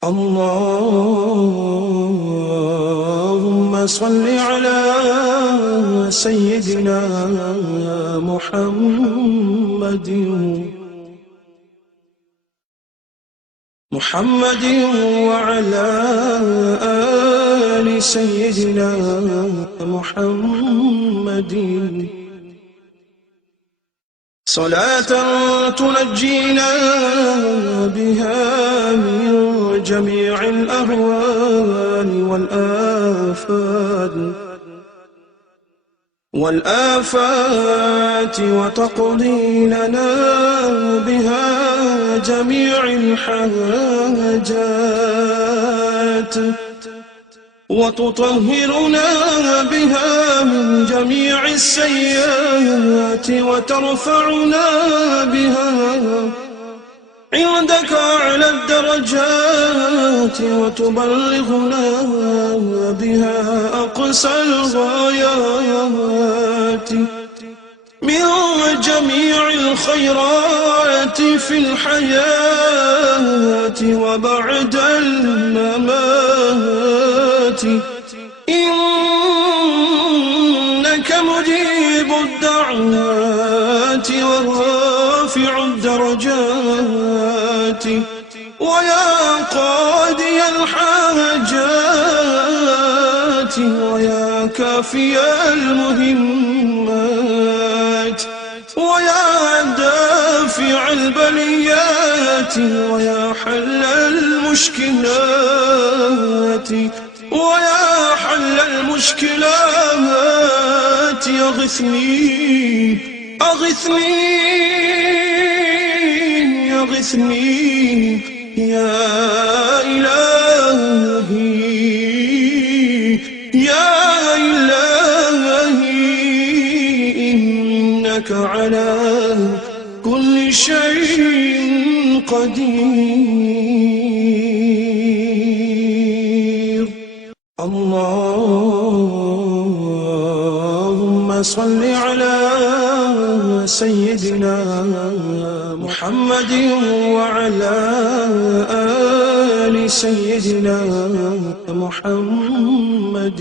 اللهم صل على سيدنا محمد وعلى آل سيدنا محمد صلاة تنجينا بها من جميع الأهوال والآفات وتقضي لنا بها جميع الحاجات وتطهرنا بها من جميع السيئات وترفعنا بها عندك أعلى الدرجات وتبلغنا بها أقصى الغايات من جميع الخيرات في الحياة وبعد الممات إنك مجيب الدعوات ورافع الدرجات ويا قاضي الحاجات ويا كافي المهمات ويا دافع البليات ويا حل المشكلات أغثني يا إلهي إنك على كل شيء قدير. اللهم صل على سيدنا محمد وعلى آل سيدنا محمد